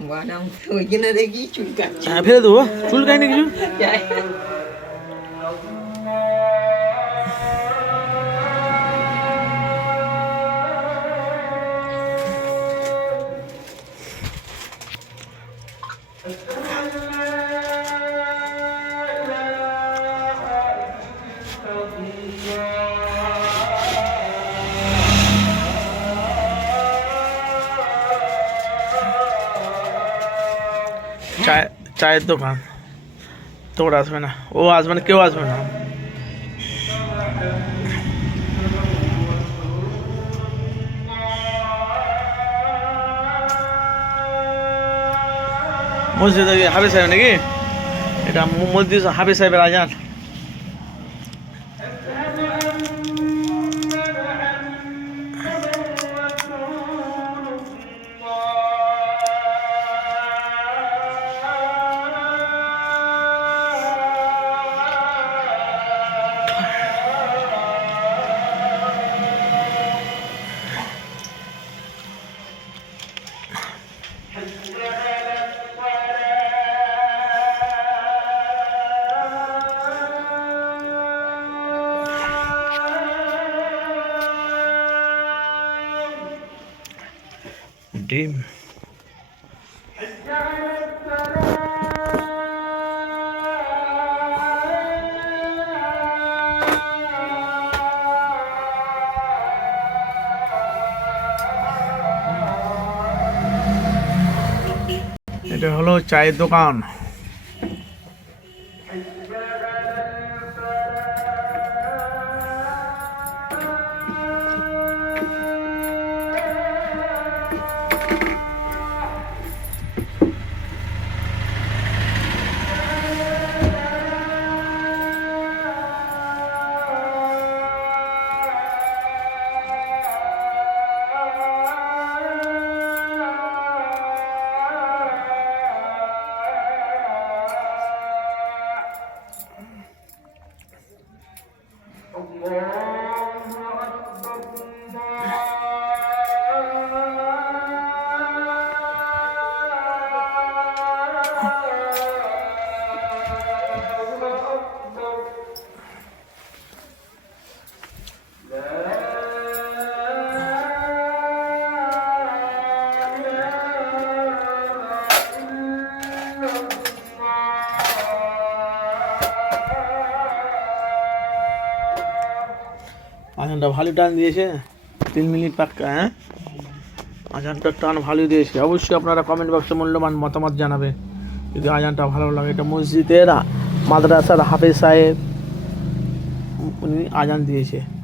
বানাম ওই জন্য দেখি চুল কাটছে। হ্যাঁ ফেলে দেবো, চুল কাহিনি কিছু। যাই। চায়ের দোকান, তোর আসবে না, ও আসবে না, কেউ আসবে না। মসজিদ হাফিজ সাহেব নাকি? এটা মসজিদ হাফিজ সাহেবের আজান। ডিম এটা হলো চায়ের দোকান। আজানটা ভালো টান দিয়েছে, 3 মিনিট পাক্কা। হ্যাঁ, আজানটা টান ভালো দিয়েছে। অবশ্যই আপনারা কমেন্ট বক্সে মূল্যবান মতামত জানাবে যদি আজানটা ভালো লাগে। এটা মসজিদের মাদ্রাসার হাফেজ সাহেব উনি আজান দিয়েছে।